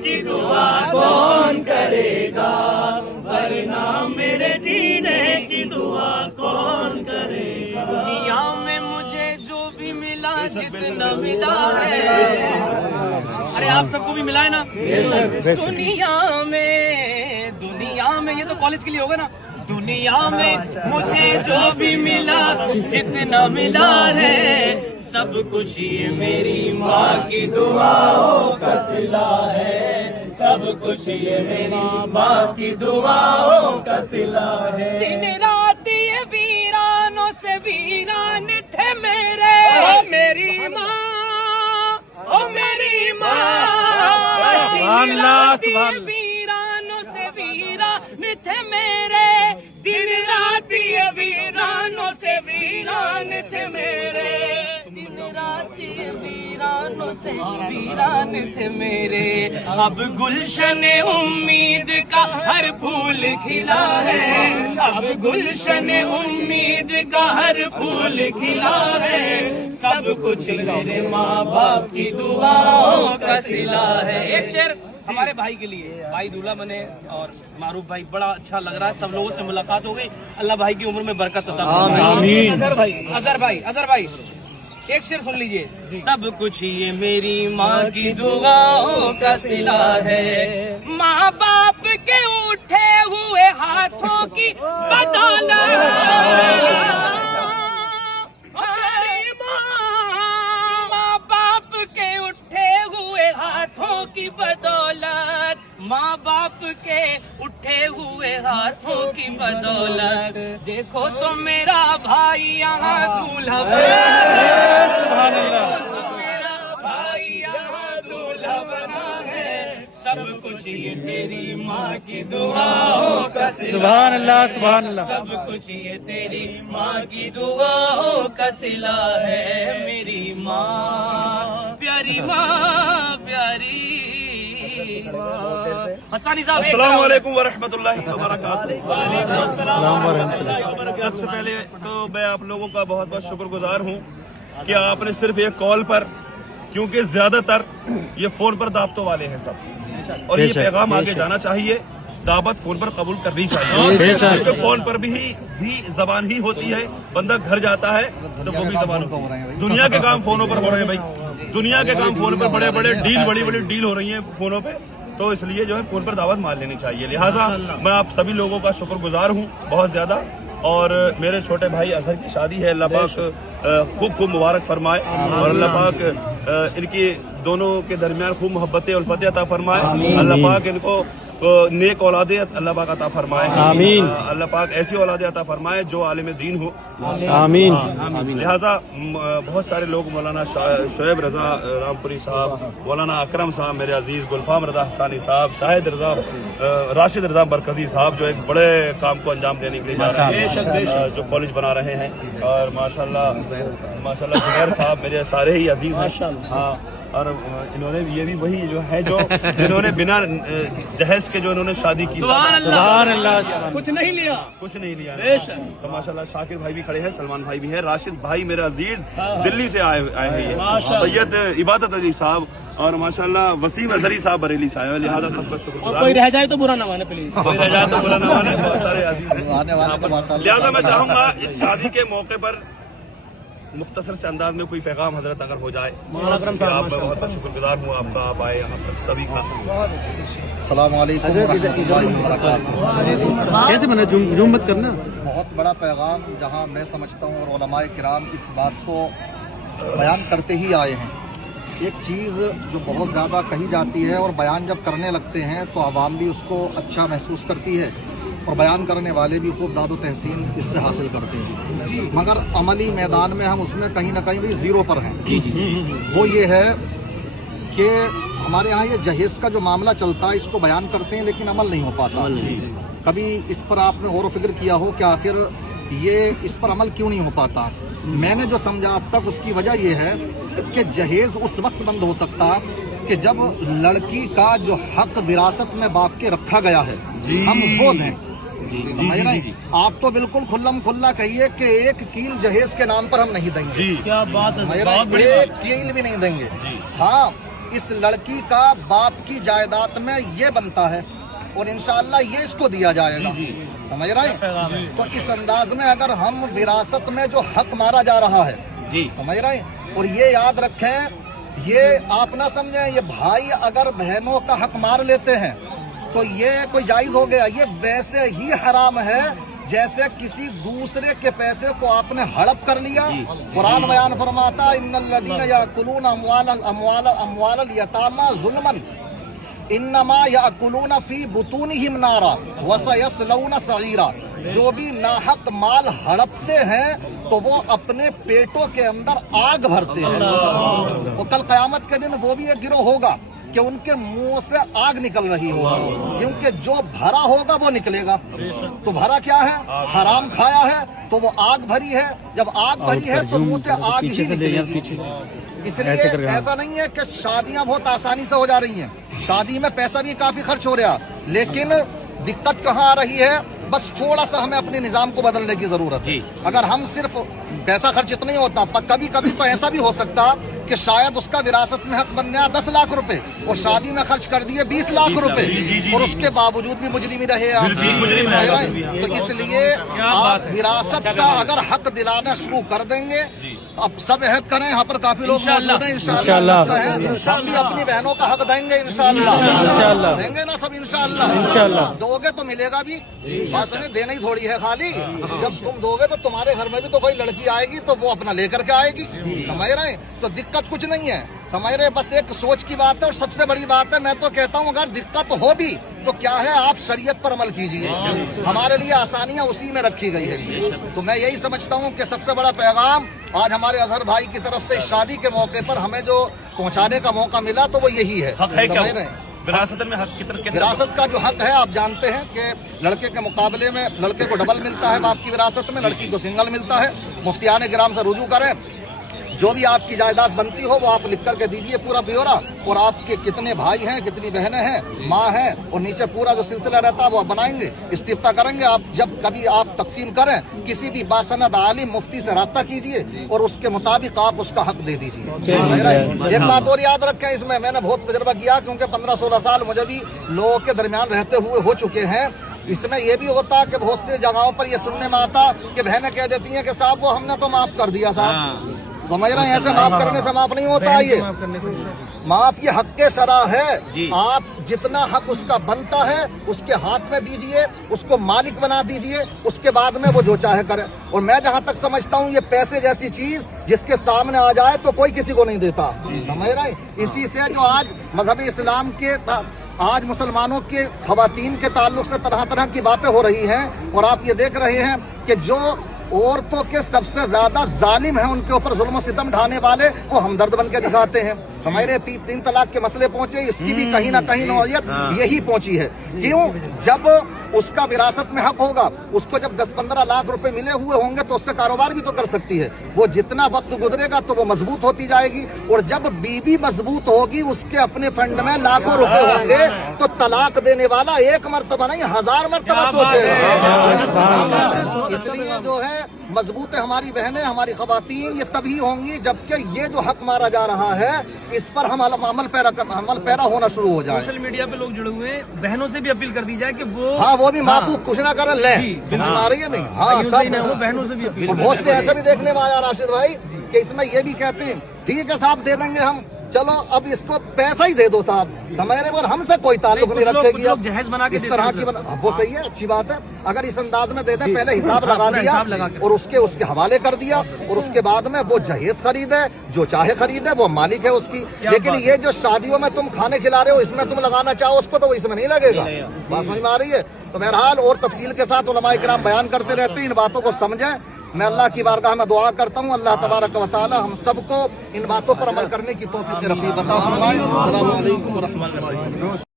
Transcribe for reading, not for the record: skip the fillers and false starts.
की दुआ कौन करेगा, वरना मेरे जीने की दुआ कौन करेगा। दुनिया में मुझे जो भी मिला जितना मिला है, अरे आप सबको भी मिला है ना। दुनिया में ये तो कॉलेज के लिए होगा ना। दुनिया में मुझे जो भी मिला जितना मिला है, सब कुछ ये मेरी माँ की दुआओं का सिला है, सब कुछ ये मेरी माँ की दुआओं का सिला है। दिन रात ये वीरानों से वीरान थे मेरे, ओ मेरी माँ, ओ मेरी माँ। दिन रात ये वीरानों से वीरान थे मेरे, दिन रात ये वीरानों से वीरान थे मेरे, दिन रात ये वीरानों से वीरान थे मेरे। अब गुलशन उम्मीद का हर फूल खिला है, अब गुलशन उम्मीद का हर फूल खिला है, सब कुछ मेरे माँ बाप की दुआओं का सिला है। एक शेर हमारे भाई के लिए, भाई दूल्हा बने और मारूफ भाई, बड़ा अच्छा लग रहा है, सब लोगों से मुलाकात हो गई, अल्लाह भाई की उम्र में बरकत अता फरमाए। अजहर भाई एक शेर सुन लीजिए। सब कुछ ये मेरी माँ की दुआओं का सिला है, माँ बाप के उठे हुए हाथों की बदौलत, माँ बाप के उठे हुए हाथों की बदौलत, माँ बाप के उठे हुए हाथों की बदौलत, देखो तो मेरा भाई यहाँ दूल्हा मेरा भाई यहाँ दूल्हा बना है, सब कुछ ये तेरी माँ की दुआओं का सिला। सुभान अल्लाह, सुभान अल्लाह। सब कुछ ये तेरी माँ की दुआओं का सिला है, मेरी माँ प्यारी, माँ प्यारी। हसानी साहब, अस्सलाम वालेकुम वरहमतुल्लाहि वबरकातुहू। सबसे पहले तो मैं आप लोगों का बहुत बहुत शुक्रगुजार हूँ कि आपने सिर्फ एक कॉल पर, क्योंकि ज्यादातर ये फोन पर दावतों वाले हैं सब, और ये पैगाम आगे जाना चाहिए, दावत फोन पर कबूल करनी चाहिए, क्योंकि फोन पर भी जबान ही होती है, बंदा घर जाता है तो वो भी जबान होती है। दुनिया के काम फोनों पर हो रहे हैं भाई, दुनिया के काम फोन पर, बड़े बड़े डील, बड़ी बड़ी डील हो रही है फोनों पे, तो इसलिए जो है फोन पर दावत मान लेनी चाहिए। लिहाजा मैं आप सभी लोगों का शुक्रगुजार हूँ बहुत ज्यादा, और मेरे छोटे भाई अजहर की शादी है, अल्लाह पाक खूब खूब मुबारक फरमाए, और अल्लाह पाक इनकी दोनों के दरमियान खूब मोहब्बतें उल्फतें अता फरमाए, अल्लाह पाक इनको नेक औलादे अल्लाह पाक अता फरमाए, आमीन। अल्लाह पाक ऐसी औलादे अता फरमाए जो आलिम दीन हो, आमीन। लिहाजा बहुत सारे लोग, मौलाना शोएब रजा रामपुरी साहब, मौलाना अकरम साहब, मेरे अजीज गुलफाम रजा हसानी साहब, शाहिद रजा, राशिद रजा बरकजी साहब, जो एक बड़े काम को अंजाम देने के लिए जा रहे हैं, जो कॉलेज बना रहे हैं, और माशाल्लाह जुबैर साहब मेरे सारे ही अजीज हैं। हाँ, और इन्होंने ये भी वही जो है जो जिन्होंने बिना जहेज के जो इन्होंने शादी की, सुभान अल्लाह, कुछ नहीं लिया तो माशाल्लाह शाकिर भाई भी खड़े हैं, सलमान भाई भी है, राशिद भाई मेरा अजीज दिल्ली से आए हैं, सैयद इबादत अली साहब, और माशाल्लाह वसीम अजहरी साहब बरेली से आए हैं। लिहाजा सबका शुक्रिया। कोई रह जाए तो बुरा ना माने प्लीज, कोई रह जाए तो बुरा ना माने, बहुत सारे अजीज हैं। लिहाजा मैं चाहूंगा इस शादी के मौके पर मुख्तसर से अंदाज में कोई पैगाम हजरत अगर हो जाए। आप मैं बहुत बहुत शुक्रगुजार हूँ आपका, आप आए यहाँ पर सभी का। अस्सलाम वालेकुम वरहमतुल्लाहि वबरकातुहू। कैसे बना, जूम मत करना। बहुत बड़ा पैगाम, जहाँ मैं समझता हूँ और उलमाए किराम इस बात को बयान करते ही आए हैं। एक चीज़ जो बहुत ज़्यादा कही जाती है और बयान जब करने लगते हैं तो आवाम भी उसको अच्छा महसूस करती है, और बयान करने वाले भी खूब दादो तहसीन इससे हासिल करते हैं, मगर अमली मैदान में हम उसमें कहीं ना कहीं भी ज़ीरो पर हैं। वो ये है कि हमारे यहाँ ये जहेज़ का जो मामला चलता है, इसको बयान करते हैं लेकिन अमल नहीं हो पाता। कभी इस पर आपने गौर व फिक्र किया हो कि आखिर ये इस पर अमल क्यों नहीं हो पाता? मैंने जो समझा अब तक, उसकी वजह ये है कि जहेज़ उस वक्त बंद हो सकता कि जब लड़की का जो हक विरासत में बाप के रखा गया है, हम वो दें। समझ नहीं, आप तो बिल्कुल खुल्लम खुल्ला कहिए कि एक कील जहेज के नाम पर हम नहीं देंगे। क्या बात है, एक कील भी नहीं देंगे। हाँ, इस लड़की का बाप की जायदाद में ये बनता है और इंशाअल्लाह ये इसको दिया जाएगा। समझ रहे हैं? तो इस अंदाज में अगर हम विरासत में जो हक मारा जा रहा है जी, समझ रहे हैं, और ये याद रखें, ये आप ना समझें, ये भाई अगर बहनों का हक मार लेते हैं तो ये कोई जायज हो गया। ये वैसे ही हराम है जैसे किसी दूसरे के पैसे को आपने हड़प कर लिया। कुरान बयान फरमाता इन्नल्लज़ीना याकुलूना अम्वालल यतामा ज़ुल्मन इन्नमा याकुलूना फी बुतूनिहिम नारा वसयस्लौना सईरा। जो भी नाहक माल हड़पते हैं तो वो अपने पेटों के अंदर आग भरते हैं। और कल क़यामत के दिन वो भी एक गिरोह होगा कि उनके मुंह से आग निकल रही होगी, क्योंकि जो भरा होगा वो निकलेगा। तो भरा क्या है? हराम खाया है तो वो आग भरी है। जब आग भरी है तो मुंह से आग ही निकलेगी। इसलिए ऐसा नहीं है कि शादियां बहुत आसानी से हो जा रही हैं, शादी में पैसा भी काफी खर्च हो रहा, लेकिन दिक्कत कहाँ आ रही है? बस थोड़ा सा हमें अपने निजाम को बदलने की जरूरत है। अगर हम सिर्फ पैसा खर्च इतना ही होता, पर कभी कभी तो ऐसा भी हो सकता कि शायद उसका विरासत में हक बन गया 10 लाख रुपए और शादी में खर्च कर दिए 20 लाख रुपए, और उसके बावजूद भी मुजरिम ही रहे आप। तो इसलिए आप विरासत का अगर हक दिलाना शुरू कर देंगे, अब सब अहद करें, यहाँ पर काफी लोग मौजूद हैं, इंशाअल्लाह हम भी अपनी बहनों का हक देंगे, इंशाअल्लाह देंगे ना सब, इंशाअल्लाह दोगे तो मिलेगा भी। बात सुनिए, देना ही थोड़ी है खाली, जब तुम दोगे तो तुम्हारे घर में भी तो कोई लड़की आएगी तो वो अपना लेकर के आएगी। समझ रहे हैं? तो दिक्कत कुछ नहीं है, समझ रहे, बस एक सोच की बात है। और सबसे बड़ी बात है, मैं तो कहता हूँ अगर दिक्कत हो भी तो क्या है, आप शरीयत पर अमल कीजिए, हमारे लिए आसानियां उसी में रखी गई है। तो मैं यही समझता हूँ कि सबसे बड़ा पैगाम आज हमारे अजहर भाई की तरफ से शादी के मौके पर हमें जो पहुँचाने का मौका मिला तो वो यही है। समझ रहे हैं? विरासत में हक कितना? विरासत का जो हक है आप जानते हैं कि लड़के के मुकाबले में लड़के को डबल मिलता है बाप की विरासत में, लड़की को सिंगल मिलता है। मुफ्तियाने किराम से रुजू करें, जो भी आपकी जायदाद बनती हो वो आप लिख करके दीजिए पूरा ब्यौरा, और आपके कितने भाई हैं, कितनी बहनें हैं, माँ है, और नीचे पूरा जो सिलसिला रहता है वो आप बनाएंगे, इस्तिफ्ता करेंगे। आप जब कभी आप तकसीम करें, किसी भी बासनद आलिम मुफ्ती से रब्ता कीजिए और उसके मुताबिक आप उसका हक दे दीजिए। एक बात और याद रखें, इसमें मैंने बहुत तजर्बा किया, क्योंकि 15-16 साल मुझे भी लोगों के दरमियान रहते हुए हो चुके हैं। इसमें यह भी होता कि बहुत सी जगहों पर यह सुनने में आता कि बहनें कह देती हैं कि साहब वो हमने तो माफ कर दिया साहब। समझ रहे हैं? ऐसे माफ करने से माफ नहीं होता है, ये माफ ये हक के शरा है। आप जितना हक उसका बनता है उसके हाथ में दीजिए, उसको मालिक बना दीजिए, उसके बाद में वो जो चाहे करे। और मैं जहाँ तक समझता हूँ ये पैसे जैसी चीज जिसके सामने आ जाए तो कोई किसी को नहीं देता। समझ रहे हैं? इसी से जो आज मजहब इस्लाम के आज मुसलमानों के खवातीन के ताल्लुक से तरह तरह की बातें हो रही हैं, और आप ये देख रहे हैं कि जो औरतों के सबसे ज्यादा जालिम हैं उनके ऊपर जुल्म सितम ढाने वाले वो हमदर्द बन के दिखाते हैं। समझ रहे? 3 तलाक के मसले पहुंचे, इसकी भी कहीं ना कहीं नौयत यही पहुंची है। क्यों? जब उसका विरासत में हक होगा, उसको जब 10-15 लाख रुपए मिले हुए होंगे तो उससे कारोबार भी तो कर सकती है। वो जितना वक्त गुजरेगा तो वो मजबूत होती जाएगी, और जब बीवी मजबूत होगी उसके अपने फंड में लाखों रुपए होंगे तो तलाक देने वाला 1 मरतबा नहीं 1000 मरतबा सोचेगा। इसलिए जो है मजबूत है हमारी बहनें, हमारी खवातीन, ये तभी होंगी जबकि ये जो हक मारा जा रहा है इस पर हम अमल पैरा होना शुरू हो जाए। सोशल मीडिया पे लोग जुड़े हुए हैं, बहनों से भी अपील कर दी जाए कि वो वो भी माफूफ कुछ ना करें, ले आ रही है नहीं, हाँ सब, वो बहनों से भी अपील। बहुत से ऐसे भी देखने में आया राशिद भाई कि इसमें ये भी कहते हैं ठीक है साहब दे देंगे हम, चलो अब इसको पैसा ही दे दो साहब, हमारे पर हमसे कोई ताल्लुक नहीं रखेगी। लोग जहेज बना के इस तरह की वो सही है, अच्छी बात है। अगर इस अंदाज में दे दें, पहले हिसाब लगा दिया और उसके हवाले कर दिया, और उसके बाद में वो जहेज खरीदे, जो चाहे खरीदे, वो मालिक है उसकी। लेकिन ये जो शादियों में तुम खाने खिला रहे हो इसमें तुम लगाना चाहो उसको तो वो इसमें नहीं लगेगा। बात समझ में आ रही है? तो बहरहाल और तफसील के साथ उलमाए किराम बयान करते रहते हैं, इन बातों को समझें। मैं अल्लाह की बारगाह में दुआ करता हूँ, अल्लाह तबारक व तआला हम सबको इन बातों पर अमल करने की तौफीक रफ़ीक अता फरमाए। अस्सलामु अलैकुम व रहमतुल्लाहि।